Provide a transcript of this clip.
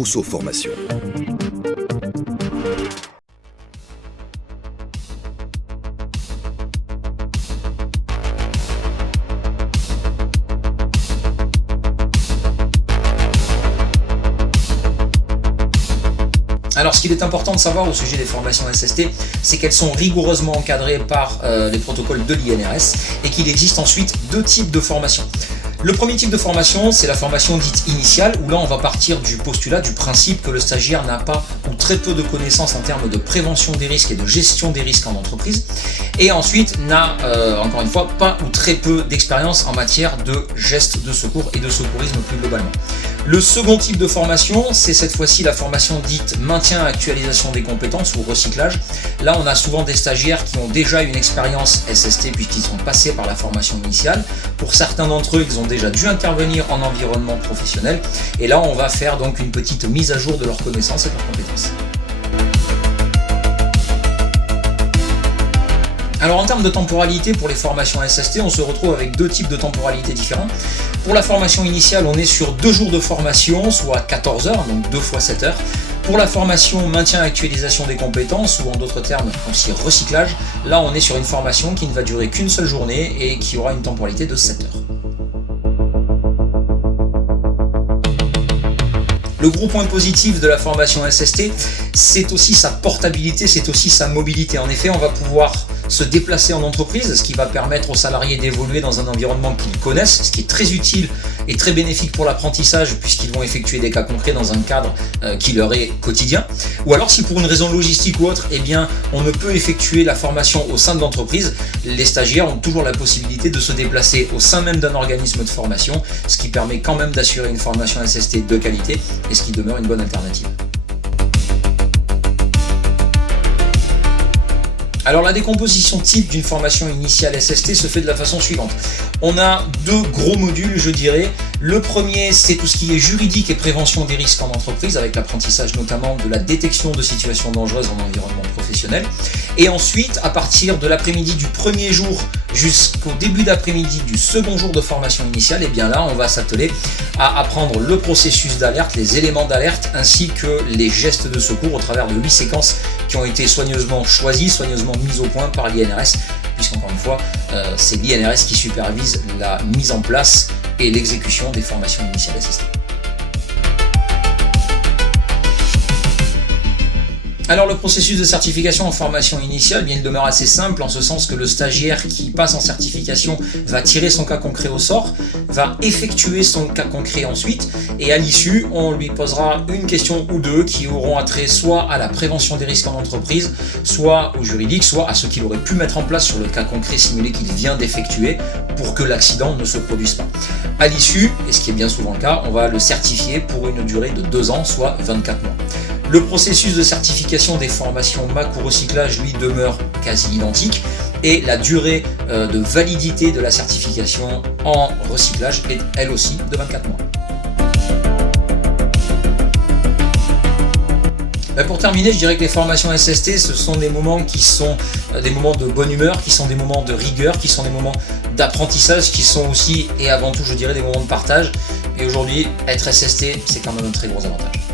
Rousseau Formation. Alors ce qu'il est important de savoir au sujet des formations SST, c'est qu'elles sont rigoureusement encadrées par les protocoles de l'INRS et qu'il existe ensuite deux types de formations. Le premier type de formation, c'est la formation dite initiale, où là on va partir du postulat, du principe que le stagiaire n'a pas ou très peu de connaissances en termes de prévention des risques et de gestion des risques en entreprise, et ensuite n'a, encore une fois, pas ou très peu d'expérience en matière de gestes de secours et de secourisme plus globalement. Le second type de formation, c'est cette fois-ci la formation dite maintien et actualisation des compétences ou recyclage. Là, on a souvent des stagiaires qui ont déjà une expérience SST puisqu'ils sont passés par la formation initiale. Pour certains d'entre eux, ils ont déjà dû intervenir en environnement professionnel. Et là, on va faire donc une petite mise à jour de leurs connaissances et de leurs compétences. Alors en termes de temporalité pour les formations SST, on se retrouve avec deux types de temporalité différents. Pour la formation initiale, on est sur 2 jours de formation, soit 14 heures, donc 2 fois 7 heures. Pour la formation maintien et actualisation des compétences, ou en d'autres termes aussi recyclage, là on est sur une formation qui ne va durer qu'une seule journée et qui aura une temporalité de 7 heures. Le gros point positif de la formation SST, c'est aussi sa portabilité, c'est aussi sa mobilité. En effet, on va pouvoir se déplacer en entreprise, ce qui va permettre aux salariés d'évoluer dans un environnement qu'ils connaissent, ce qui est très utile et très bénéfique pour l'apprentissage puisqu'ils vont effectuer des cas concrets dans un cadre qui leur est quotidien. Ou alors si pour une raison logistique ou autre, eh bien, on ne peut effectuer la formation au sein de l'entreprise, les stagiaires ont toujours la possibilité de se déplacer au sein même d'un organisme de formation, ce qui permet quand même d'assurer une formation SST de qualité et ce qui demeure une bonne alternative. Alors la décomposition type d'une formation initiale SST se fait de la façon suivante. On a 2 gros modules, je dirais. Le premier, c'est tout ce qui est juridique et prévention des risques en entreprise, avec l'apprentissage notamment de la détection de situations dangereuses en environnement professionnel. Et ensuite, à partir de l'après-midi du premier jour jusqu'au début d'après-midi du second jour de formation initiale, et bien là, on va s'atteler à apprendre le processus d'alerte, les éléments d'alerte, ainsi que les gestes de secours au travers de 8 séquences qui ont été soigneusement choisies, soigneusement mises au point par l'INRS, puisqu'encore une fois, c'est l'INRS qui supervise la mise en place et l'exécution des formations initiales SST. Alors le processus de certification en formation initiale, bien, il demeure assez simple en ce sens que le stagiaire qui passe en certification va tirer son cas concret au sort, va effectuer son cas concret ensuite et à l'issue on lui posera une question ou deux qui auront attrait soit à la prévention des risques en entreprise, soit au juridique, soit à ce qu'il aurait pu mettre en place sur le cas concret simulé qu'il vient d'effectuer pour que l'accident ne se produise pas. À l'issue, et ce qui est bien souvent le cas, on va le certifier pour une durée de 2 ans, soit 24 mois. Le processus de certification des formations MAC ou recyclage, lui, demeure quasi identique et la durée de validité de la certification en recyclage est elle aussi de 24 mois. Pour terminer, je dirais que les formations SST, ce sont des moments qui sont des moments de bonne humeur, qui sont des moments de rigueur, qui sont des moments d'apprentissage, qui sont aussi et avant tout, je dirais, des moments de partage. Et aujourd'hui, être SST, c'est quand même un très gros avantage.